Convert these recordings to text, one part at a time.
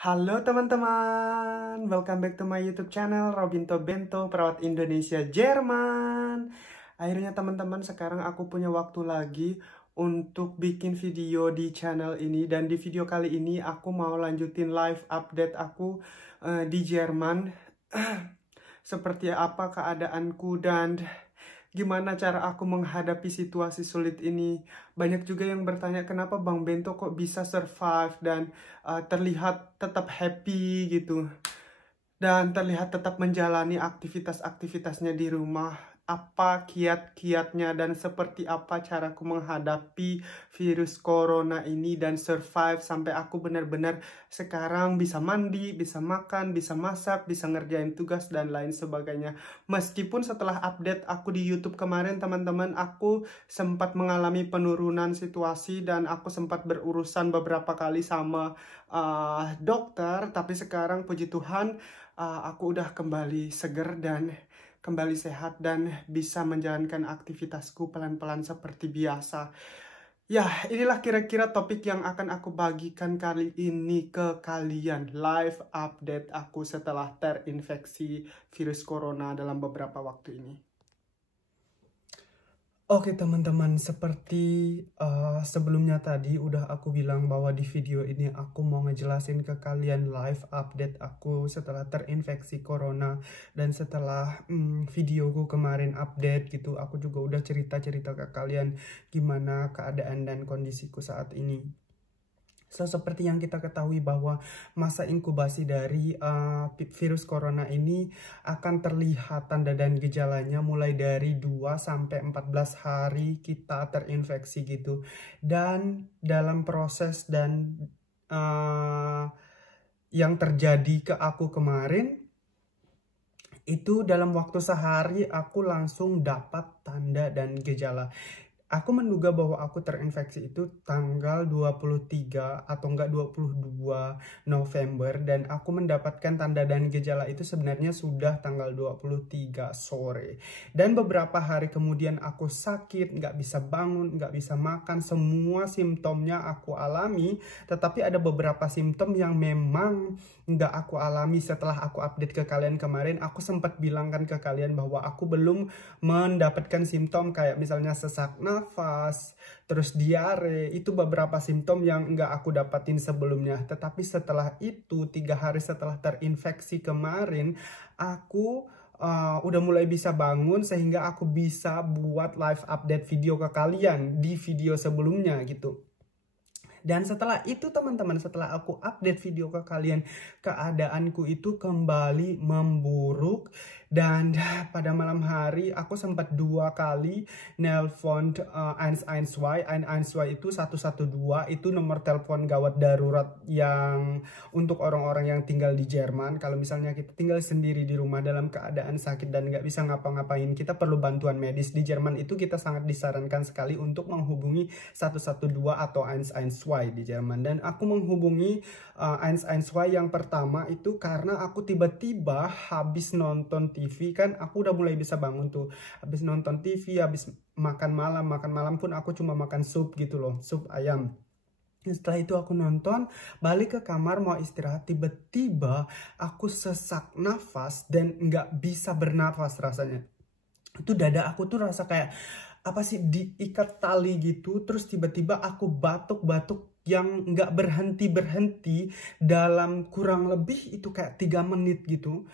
Halo teman-teman, welcome back to my YouTube channel Robinto Bento, perawat Indonesia Jerman. Akhirnya teman-teman, sekarang aku punya waktu lagi untuk bikin video di channel ini. Dan di video kali ini aku mau lanjutin live update aku di Jerman. Seperti apa keadaanku dan gimana cara aku menghadapi situasi sulit ini. Banyak juga yang bertanya kenapa Bang Bento kok bisa survive dan terlihat tetap happy gitu. Dan terlihat tetap menjalani aktivitas-aktivitasnya di rumah. Apa kiat-kiatnya dan seperti apa caraku menghadapi virus corona ini dan survive sampai aku benar-benar sekarang bisa mandi, bisa makan, bisa masak, bisa ngerjain tugas dan lain sebagainya. Meskipun setelah update aku di YouTube kemarin teman-teman, aku sempat mengalami penurunan situasi dan aku sempat berurusan beberapa kali sama dokter, tapi sekarang puji Tuhan aku udah kembali seger dan kembali sehat dan bisa menjalankan aktivitasku pelan-pelan seperti biasa. Ya, inilah kira-kira topik yang akan aku bagikan kali ini ke kalian. Live update aku setelah terinfeksi virus corona dalam beberapa waktu ini. Oke teman-teman, seperti sebelumnya tadi udah aku bilang bahwa di video ini aku mau ngejelasin ke kalian live update aku setelah terinfeksi corona. Dan setelah videoku kemarin update gitu, aku juga udah cerita-cerita ke kalian gimana keadaan dan kondisiku saat ini. So, seperti yang kita ketahui bahwa masa inkubasi dari virus corona ini akan terlihat tanda dan gejalanya mulai dari 2-14 hari kita terinfeksi gitu. Dan dalam proses dan yang terjadi ke aku kemarin, itu dalam waktu sehari aku langsung dapat tanda dan gejala. Aku menduga bahwa aku terinfeksi itu tanggal 23 atau enggak 22 November. Dan aku mendapatkan tanda dan gejala itu sebenarnya sudah tanggal 23 sore. Dan beberapa hari kemudian aku sakit, nggak bisa bangun, nggak bisa makan. Semua simptomnya aku alami. Tetapi ada beberapa simptom yang memang nggak aku alami setelah aku update ke kalian kemarin. Aku sempat bilangkan ke kalian bahwa aku belum mendapatkan simptom kayak misalnya sesak nafas, terus diare. Itu beberapa simptom yang nggak aku dapatin sebelumnya. Tetapi setelah itu, 3 hari setelah terinfeksi kemarin, aku udah mulai bisa bangun sehingga aku bisa buat live update video ke kalian di video sebelumnya gitu. Dan setelah itu teman-teman, setelah aku update video ke kalian, keadaanku itu kembali memburuk. Dan pada malam hari aku sempat 2 kali nelpon 112. 112 itu 112, itu nomor telepon gawat darurat yang untuk orang-orang yang tinggal di Jerman. Kalau misalnya kita tinggal sendiri di rumah dalam keadaan sakit dan nggak bisa ngapa-ngapain, kita perlu bantuan medis. Di Jerman itu kita sangat disarankan sekali untuk menghubungi 112 atau 112 di Jerman. Dan aku menghubungi 112 yang pertama itu karena aku tiba-tiba habis nonton TV, kan aku udah mulai bisa bangun tuh. Habis nonton TV, habis makan malam pun aku cuma makan sup gitu loh, sup ayam. Setelah itu aku nonton, balik ke kamar mau istirahat, tiba-tiba aku sesak nafas dan nggak bisa bernafas rasanya. Itu dada aku tuh rasa kayak apa sih, diikat tali gitu. Terus tiba-tiba aku batuk-batuk yang nggak berhenti-berhenti dalam kurang lebih itu kayak 3 menit gitu.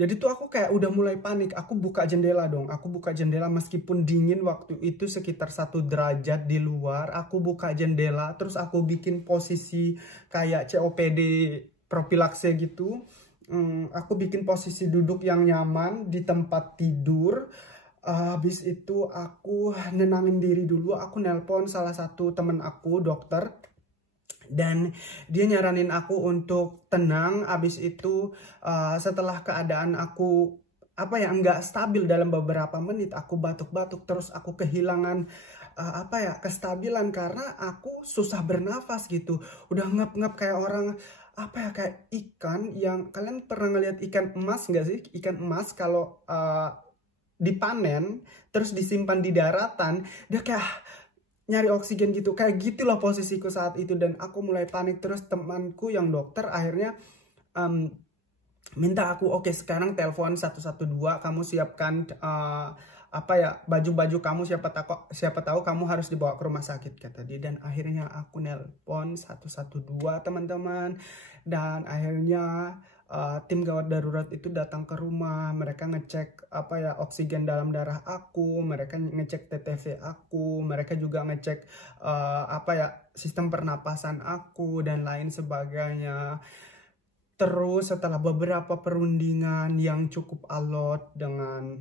Jadi tuh aku kayak udah mulai panik. Aku buka jendela dong. Aku buka jendela meskipun dingin waktu itu sekitar 1 derajat di luar. Aku buka jendela terus aku bikin posisi kayak COPD propilakse gitu. Aku bikin posisi duduk yang nyaman di tempat tidur. Habis itu aku nenangin diri dulu. Aku nelpon salah satu temen aku, dokter. Dan dia nyaranin aku untuk tenang. Abis itu setelah keadaan aku nggak stabil dalam beberapa menit, aku batuk-batuk terus aku kehilangan kestabilan karena aku susah bernafas gitu. Udah ngep-ngep kayak orang kayak ikan yang kalian pernah ngeliat ikan emas nggak sih? Ikan emas kalau dipanen terus disimpan di daratan, dia kayak nyari oksigen gitu. Kayak gitulah posisiku saat itu, dan aku mulai panik. Terus temanku yang dokter akhirnya minta aku, oke, sekarang telepon 112, kamu siapkan baju-baju kamu, siapa tahu kamu harus dibawa ke rumah sakit, kata dia. Dan akhirnya aku nelpon 112, teman-teman, dan akhirnya tim gawat darurat itu datang ke rumah. Mereka ngecek oksigen dalam darah aku, mereka ngecek TTV aku, mereka juga ngecek sistem pernapasan aku dan lain sebagainya. Terus setelah beberapa perundingan yang cukup alot dengan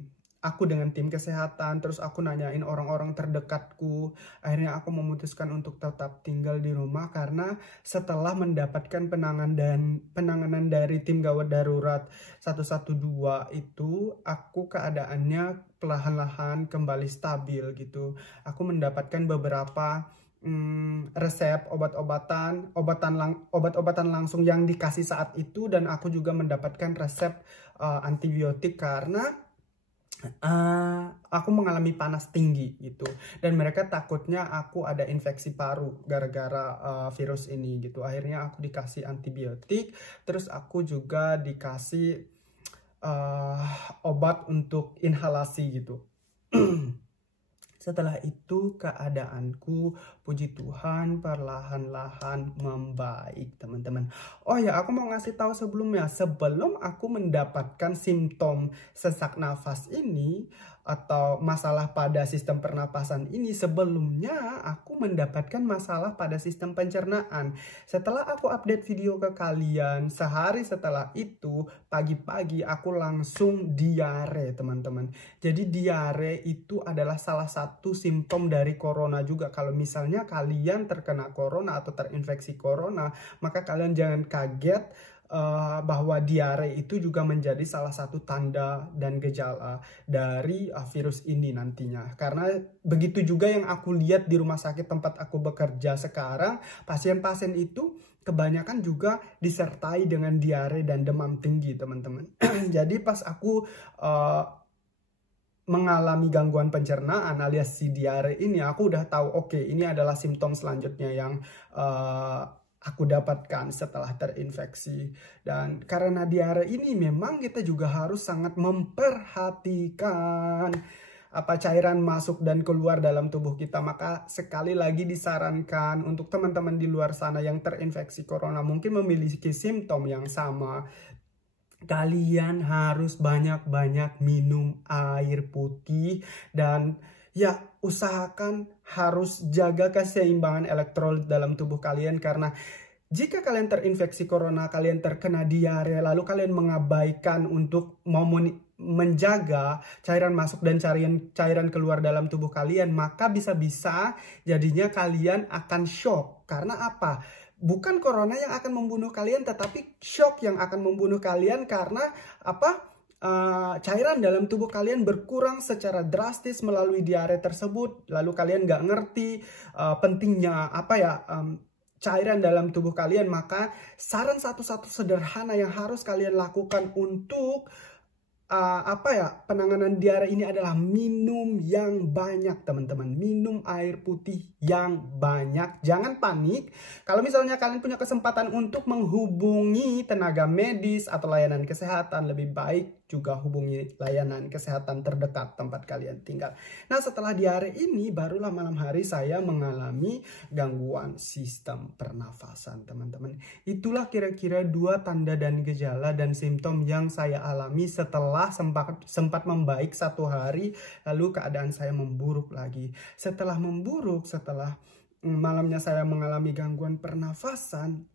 tim kesehatan, terus aku nanyain orang-orang terdekatku, akhirnya aku memutuskan untuk tetap tinggal di rumah karena setelah mendapatkan penanganan dari tim gawat darurat 112 itu, aku keadaannya perlahan-lahan kembali stabil gitu. Aku mendapatkan beberapa resep obat-obatan langsung yang dikasih saat itu, dan aku juga mendapatkan resep antibiotik karena aku mengalami panas tinggi gitu, dan mereka takutnya aku ada infeksi paru gara-gara virus ini gitu. Akhirnya aku dikasih antibiotik, terus aku juga dikasih obat untuk inhalasi gitu. Setelah itu keadaanku, puji Tuhan, perlahan-lahan membaik, teman-teman. Oh ya, aku mau ngasih tahu sebelumnya, sebelum aku mendapatkan simptom sesak nafas ini atau masalah pada sistem pernapasan ini, sebelumnya aku mendapatkan masalah pada sistem pencernaan. Setelah aku update video ke kalian, sehari setelah itu, pagi-pagi aku langsung diare, teman-teman. Jadi diare itu adalah salah satu simptom dari corona juga. Kalau misalnya kalian terkena corona atau terinfeksi corona, maka kalian jangan kaget bahwa diare itu juga menjadi salah satu tanda dan gejala dari virus ini nantinya. Karena begitu juga yang aku lihat di rumah sakit tempat aku bekerja sekarang, pasien-pasien itu kebanyakan juga disertai dengan diare dan demam tinggi, teman-teman. Jadi pas aku mengalami gangguan pencernaan alias si diare ini, aku udah tahu, oke, ini adalah simptom selanjutnya yang aku dapatkan setelah terinfeksi. Dan karena diare ini memang kita juga harus sangat memperhatikan cairan masuk dan keluar dalam tubuh kita. Maka sekali lagi disarankan untuk teman-teman di luar sana yang terinfeksi corona mungkin memiliki simptom yang sama, kalian harus banyak-banyak minum air putih, dan ya usahakan harus jaga keseimbangan elektrolit dalam tubuh kalian. Karena jika kalian terinfeksi corona, kalian terkena diare, lalu kalian mengabaikan untuk menjaga cairan masuk dan cairan keluar dalam tubuh kalian, maka bisa-bisa jadinya kalian akan shock. Karena apa? Bukan corona yang akan membunuh kalian, tetapi shock yang akan membunuh kalian. Karena cairan dalam tubuh kalian berkurang secara drastis melalui diare tersebut. Lalu kalian nggak ngerti pentingnya cairan dalam tubuh kalian. Maka saran satu-satu sederhana yang harus kalian lakukan untuk penanganan diare ini adalah minum yang banyak, teman-teman. Minum air putih yang banyak. Jangan panik. Kalau misalnya kalian punya kesempatan untuk menghubungi tenaga medis atau layanan kesehatan, lebih baik juga hubungi layanan kesehatan terdekat tempat kalian tinggal. Nah, setelah diare ini barulah malam hari saya mengalami gangguan sistem pernafasan, teman-teman. Itulah kira-kira 2 tanda dan gejala dan simptom yang saya alami setelah sempat membaik 1 hari, lalu keadaan saya memburuk lagi. Setelah memburuk, setelah malamnya saya mengalami gangguan pernafasan,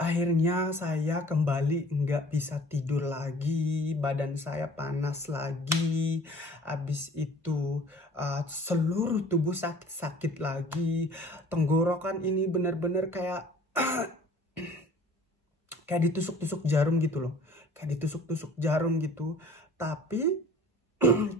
akhirnya saya kembali nggak bisa tidur lagi, badan saya panas lagi, habis itu seluruh tubuh sakit-sakit lagi, tenggorokan ini benar-benar kayak kayak ditusuk-tusuk jarum gitu loh, kayak ditusuk-tusuk jarum gitu. Tapi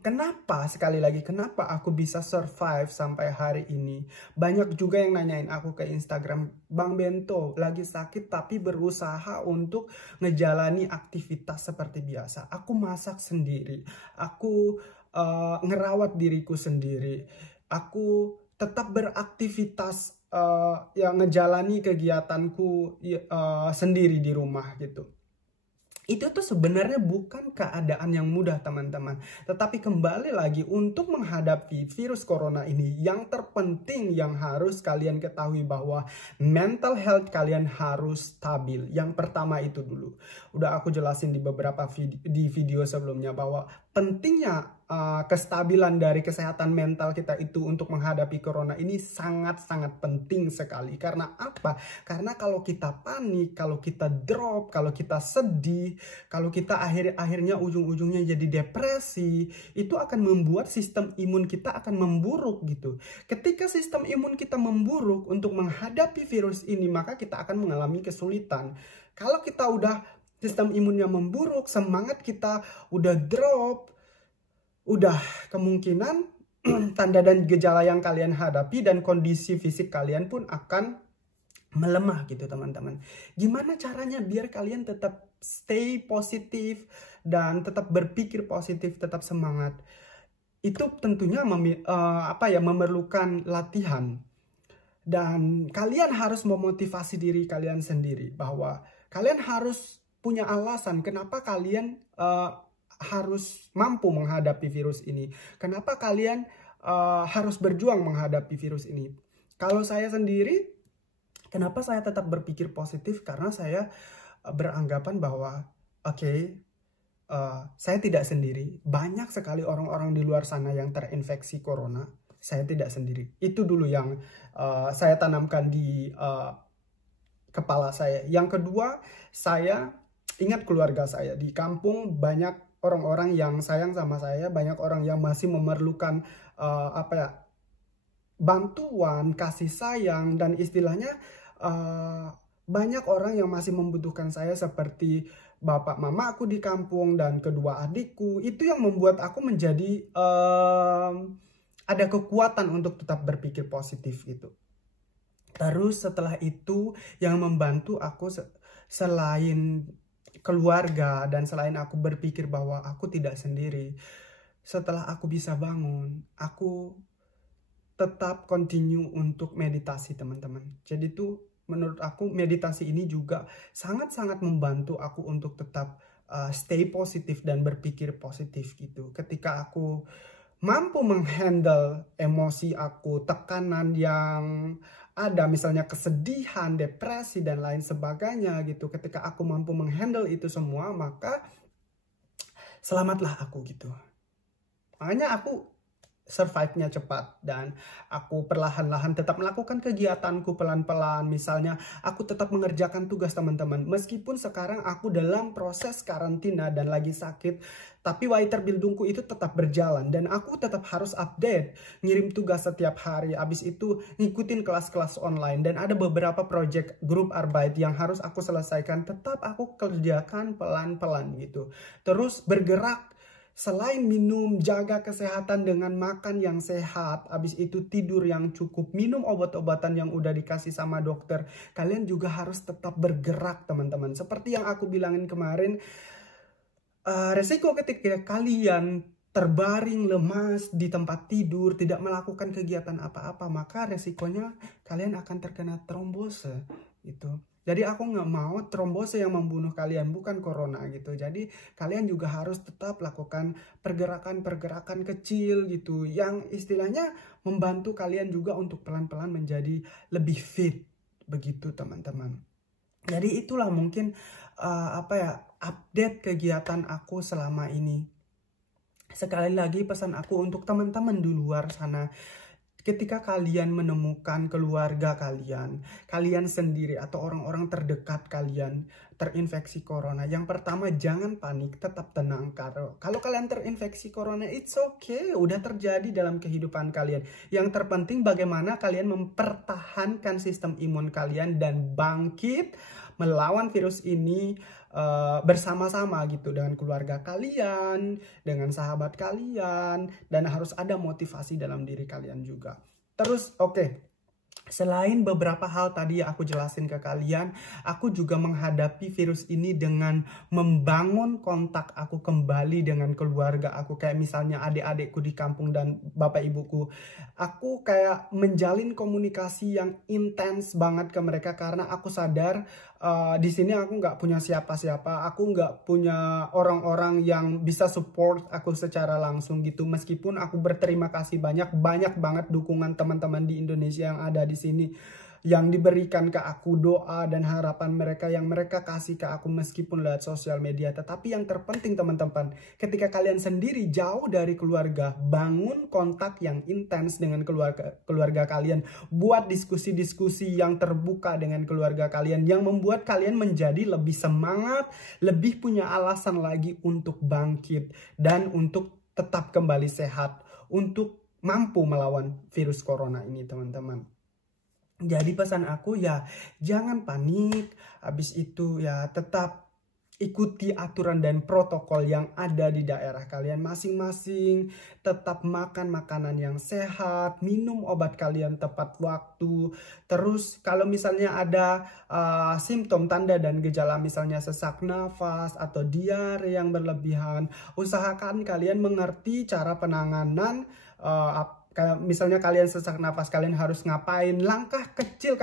kenapa, sekali lagi, kenapa aku bisa survive sampai hari ini? Banyak juga yang nanyain aku ke Instagram, Bang Bento lagi sakit tapi berusaha untuk ngejalani aktivitas seperti biasa. Aku masak sendiri, aku ngerawat diriku sendiri, aku tetap beraktivitas, yang ngejalani kegiatanku sendiri di rumah gitu. Itu tuh sebenarnya bukan keadaan yang mudah teman-teman. Tetapi kembali lagi untuk menghadapi virus corona ini, yang terpenting yang harus kalian ketahui bahwa mental health kalian harus stabil. Yang pertama itu dulu. Udah aku jelasin di beberapa video sebelumnya bahwa pentingnya kestabilan dari kesehatan mental kita itu untuk menghadapi corona ini sangat-sangat penting sekali. Karena apa? Karena kalau kita panik, kalau kita drop, kalau kita sedih, kalau kita akhirnya ujung-ujungnya jadi depresi, itu akan membuat sistem imun kita akan memburuk gitu. Ketika sistem imun kita memburuk untuk menghadapi virus ini, maka kita akan mengalami kesulitan. Kalau kita udah sistem imunnya memburuk, semangat kita udah drop, udah kemungkinan tanda dan gejala yang kalian hadapi dan kondisi fisik kalian pun akan melemah gitu teman-teman. Gimana caranya biar kalian tetap stay positif dan tetap berpikir positif, tetap semangat? Itu tentunya memerlukan latihan. Dan kalian harus memotivasi diri kalian sendiri bahwa kalian harus punya alasan kenapa kalian harus mampu menghadapi virus ini. Kenapa kalian harus berjuang menghadapi virus ini. Kalau saya sendiri, kenapa saya tetap berpikir positif? Karena saya beranggapan bahwa saya tidak sendiri. Banyak sekali orang-orang di luar sana yang terinfeksi corona. Saya tidak sendiri. Itu dulu yang saya tanamkan di kepala saya. Yang kedua, saya ingat keluarga saya. Di kampung banyak orang-orang yang sayang sama saya. Banyak orang yang masih memerlukan bantuan, kasih sayang, dan istilahnya banyak orang yang masih membutuhkan saya seperti bapak mama aku di kampung dan kedua adikku. Itu yang membuat aku menjadi ada kekuatan untuk tetap berpikir positif gitu. Terus setelah itu yang membantu aku selain keluarga dan selain aku berpikir bahwa aku tidak sendiri. Setelah aku bisa bangun, aku tetap continue untuk meditasi teman-teman. Jadi tuh menurut aku meditasi ini juga sangat-sangat membantu aku untuk tetap stay positif dan berpikir positif gitu. Ketika aku mampu menghandle emosi aku, tekanan yang ada, misalnya kesedihan, depresi, dan lain sebagainya gitu. Ketika aku mampu menghandle itu semua, maka selamatlah aku gitu. Makanya aku survive-nya cepat dan aku perlahan-lahan tetap melakukan kegiatanku pelan-pelan. Misalnya aku tetap mengerjakan tugas teman-teman. Meskipun sekarang aku dalam proses karantina dan lagi sakit, tapi Weiterbildungku itu tetap berjalan dan aku tetap harus update, ngirim tugas setiap hari. Abis itu ngikutin kelas-kelas online dan ada beberapa project grup arbeit yang harus aku selesaikan. Tetap aku kerjakan pelan-pelan gitu. Terus bergerak. Selain minum, jaga kesehatan dengan makan yang sehat, habis itu tidur yang cukup, minum obat-obatan yang udah dikasih sama dokter, kalian juga harus tetap bergerak teman-teman. Seperti yang aku bilangin kemarin, resiko ketika kalian terbaring lemas di tempat tidur, tidak melakukan kegiatan apa-apa, maka resikonya kalian akan terkena trombose gitu. Jadi aku nggak mau trombose yang membunuh kalian, bukan corona gitu. Jadi kalian juga harus tetap lakukan pergerakan-pergerakan kecil gitu. Yang istilahnya membantu kalian juga untuk pelan-pelan menjadi lebih fit. Begitu teman-teman. Jadi itulah mungkin update kegiatan aku selama ini. Sekali lagi pesan aku untuk teman-teman di luar sana. Ketika kalian menemukan keluarga kalian sendiri atau orang-orang terdekat kalian terinfeksi corona, yang pertama jangan panik, tetap tenang. Kalau kalian terinfeksi corona, it's okay, udah terjadi dalam kehidupan kalian. Yang terpenting bagaimana kalian mempertahankan sistem imun kalian dan bangkit melawan virus ini bersama-sama gitu dengan keluarga kalian, dengan sahabat kalian, dan harus ada motivasi dalam diri kalian juga. Terus Selain beberapa hal tadi yang aku jelasin ke kalian, aku juga menghadapi virus ini dengan membangun kontak aku kembali dengan keluarga aku. Kayak misalnya adik-adikku di kampung dan bapak ibuku. Aku kayak menjalin komunikasi yang intens banget ke mereka karena aku sadar di sini aku nggak punya siapa-siapa. Aku nggak punya orang-orang yang bisa support aku secara langsung gitu. Meskipun aku berterima kasih banyak banget dukungan teman-teman di Indonesia yang ada di sini, yang diberikan ke aku doa dan harapan mereka yang mereka kasih ke aku meskipun lewat sosial media. Tetapi yang terpenting teman-teman, ketika kalian sendiri jauh dari keluarga, bangun kontak yang intens dengan keluarga kalian. Buat diskusi-diskusi yang terbuka dengan keluarga kalian yang membuat kalian menjadi lebih semangat, lebih punya alasan lagi untuk bangkit dan untuk tetap kembali sehat, untuk mampu melawan virus corona ini teman-teman. Jadi pesan aku ya jangan panik, habis itu ya tetap ikuti aturan dan protokol yang ada di daerah kalian masing-masing, tetap makan makanan yang sehat, minum obat kalian tepat waktu. Terus kalau misalnya ada simptom, tanda dan gejala misalnya sesak nafas atau diare yang berlebihan, usahakan kalian mengerti cara penanganan. Misalnya kalian sesak nafas, kalian harus ngapain. Langkah kecil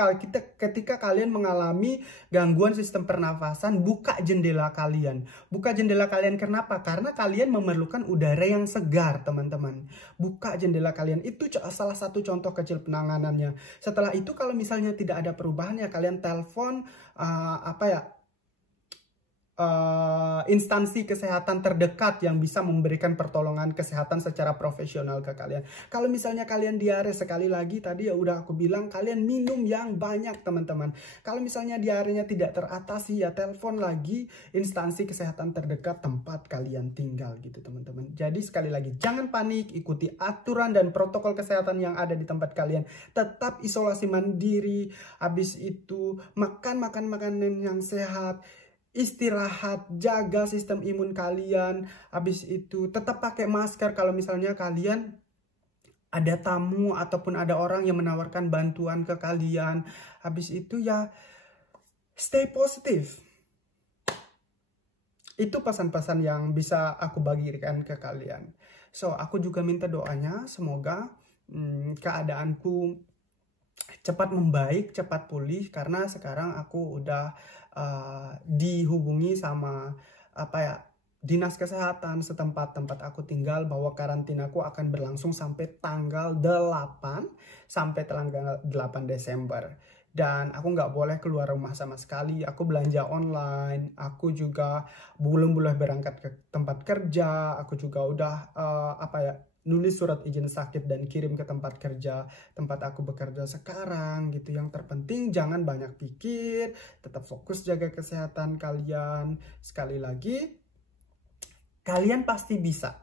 ketika kalian mengalami gangguan sistem pernafasan, buka jendela kalian. Buka jendela kalian kenapa? Karena kalian memerlukan udara yang segar teman-teman. Buka jendela kalian, itu salah satu contoh kecil penanganannya. Setelah itu kalau misalnya tidak ada perubahan ya kalian telepon instansi kesehatan terdekat yang bisa memberikan pertolongan kesehatan secara profesional ke kalian. Kalau misalnya kalian diare, sekali lagi tadi ya udah aku bilang, kalian minum yang banyak teman-teman. Kalau misalnya diarenya tidak teratasi ya telepon lagi instansi kesehatan terdekat tempat kalian tinggal gitu teman-teman. Jadi sekali lagi jangan panik, ikuti aturan dan protokol kesehatan yang ada di tempat kalian. Tetap isolasi mandiri, habis itu makan makanan yang sehat, istirahat, jaga sistem imun kalian. Habis itu tetap pakai masker kalau misalnya kalian ada tamu ataupun ada orang yang menawarkan bantuan ke kalian. Habis itu ya stay positif. Itu pesan-pesan yang bisa aku bagikan ke kalian. So, aku juga minta doanya semoga keadaanku cepat membaik, cepat pulih, karena sekarang aku udah dihubungi sama dinas kesehatan setempat tempat aku tinggal bahwa karantinaku akan berlangsung sampai tanggal 8 sampai tanggal 8 Desember. Dan aku nggak boleh keluar rumah sama sekali. Aku belanja online. Aku juga belum boleh berangkat ke tempat kerja. Aku juga udah nulis surat izin sakit dan kirim ke tempat kerja tempat aku bekerja sekarang gitu. Yang terpenting jangan banyak pikir, tetap fokus jaga kesehatan kalian. Sekali lagi, kalian pasti bisa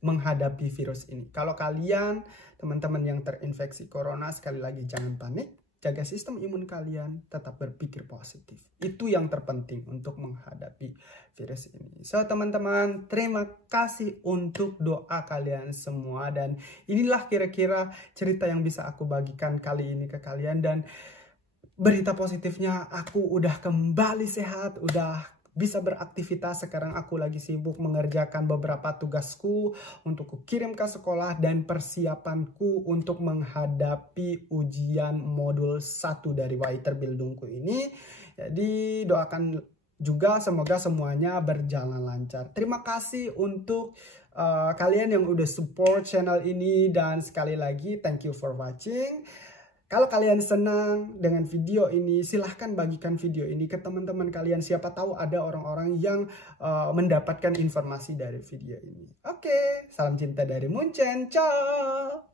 menghadapi virus ini. Kalau kalian teman-teman yang terinfeksi corona, sekali lagi jangan panik. Jaga sistem imun kalian, tetap berpikir positif. Itu yang terpenting untuk menghadapi virus ini. So teman-teman, terima kasih untuk doa kalian semua. Dan inilah kira-kira cerita yang bisa aku bagikan kali ini ke kalian. Dan berita positifnya, aku udah kembali sehat, udah bisa beraktivitas. Sekarang aku lagi sibuk mengerjakan beberapa tugasku untuk kukirim ke sekolah dan persiapanku untuk menghadapi ujian modul 1 dari Weiterbildungku ini. Jadi doakan juga semoga semuanya berjalan lancar. Terima kasih untuk kalian yang udah support channel ini, dan sekali lagi thank you for watching. Kalau kalian senang dengan video ini, silahkan bagikan video ini ke teman-teman kalian. Siapa tahu ada orang-orang yang mendapatkan informasi dari video ini. Oke, salam cinta dari Munchen. Ciao!